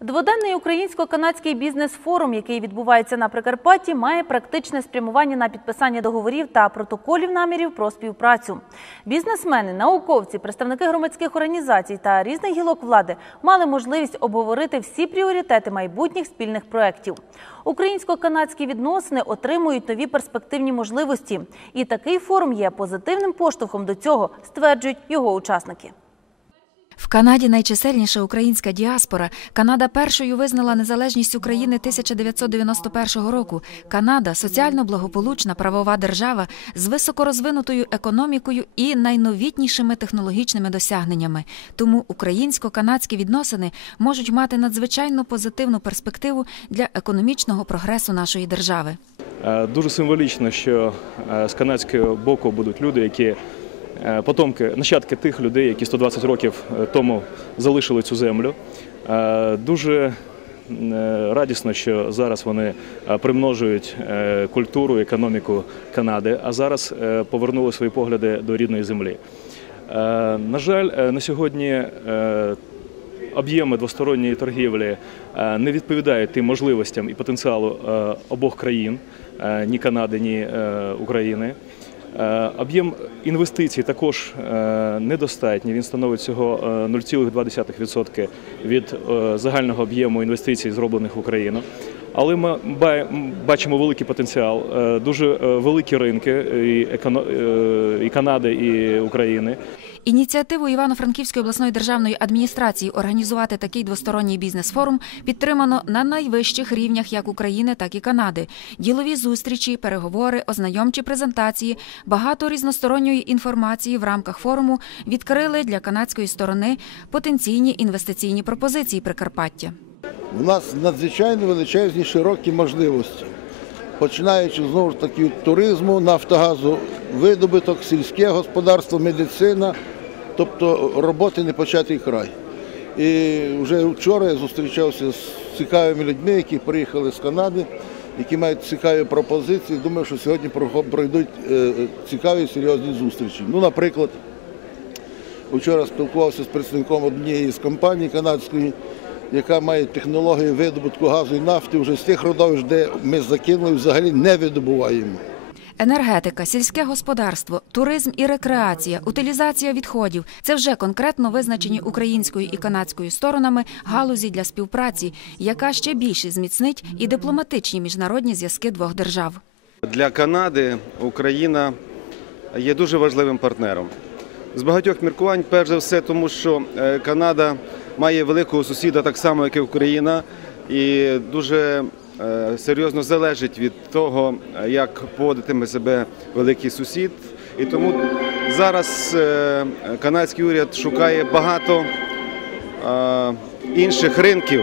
Дводенний українсько-канадський бізнес-форум, який відбувається на Прикарпатті, має практичне спрямування на підписання договорів та протоколів намірів про співпрацю. Бізнесмени, науковці, представники громадських організацій та різних гілок влади мали можливість обговорити всі пріоритети майбутніх спільних проєктів. Українсько-канадські відносини отримують нові перспективні можливості, і такий форум є позитивним поштовхом до цього, стверджують його учасники. В Канаді найчисельніша українська діаспора. Канада першою визнала незалежність України 1991 року. Канада соціально благополучна правова держава з високорозвинутою економікою і найновітнішими технологічними досягненнями. Тому українсько-канадські відносини можуть мати надзвичайно позитивну перспективу для економічного прогресу нашої держави. Е, Дуже символічно, що е, з канадського боку будуть люди, які потомки, нащадки тих людей, які 120 років е, тому залишили цю землю. Е, Дуже е, радісно, що зараз вони е, примножують е, культуру, економіку Канади, а зараз е, повернули свої погляди до рідної землі. Е, На жаль, е, на сьогодні е, об'єми двосторонньої торгівлі е, не відповідають тим можливостям і потенціалу е, обох країн е, ні Канади, ні е, України. Е, Об'єм інвестицій також е, недостатній. Він становить всього е, 0,2% від е, загального об'єму інвестицій, зроблених в Україну. Але ми бачимо великий потенціал, е, дуже е, великі ринки е, і Канади, і України. Ініціативу Івано-Франківської обласної державної адміністрації організувати такий двосторонній бізнес-форум підтримано на найвищих рівнях як України, так і Канади. Ділові зустрічі, переговори, ознайомчі презентації, багато різносторонньої інформації в рамках форуму відкрили для канадської сторони потенційні інвестиційні пропозиції Прикарпаття. У нас надзвичайно величезні широкі можливості, починаючи знову ж таки туризму, нафтогазу, видобуток, сільське господарство, медицина, тобто роботи не початий край. І вже вчора я зустрічався з цікавими людьми, які приїхали з Канади, які мають цікаві пропозиції. Думаю, що сьогодні пройдуть е, цікаві серйозні зустрічі. Ну, наприклад, Вчора спілкувався з представником однієї з компаній канадської, яка має технології видобутку газу і нафти вже з тих родовищ, де ми закинули, взагалі не видобуваємо. Енергетика, сільське господарство, туризм і рекреація, утилізація відходів це вже конкретно визначені українською і канадською сторонами галузі для співпраці, яка ще більше зміцнить і дипломатичні міжнародні зв'язки двох держав. Для Канади Україна є дуже важливим партнером. З багатьох міркувань, перш за все, тому що е, Канада має великого сусіда, так само, як і Україна, і дуже е, серйозно залежить від того, як поводитиме себе великий сусід. І тому зараз е, канадський уряд шукає багато е, інших ринків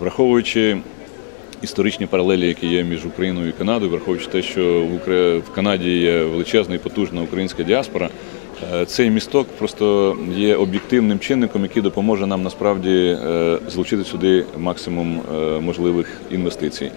Враховуючи історичні паралелі, які є між Україною і Канадою, враховуючи те, що в Канаді є величезна і потужна українська діаспора, е, цей місток просто є об'єктивним чинником, який допоможе нам насправді злучити залучити сюди максимум е, можливих інвестицій.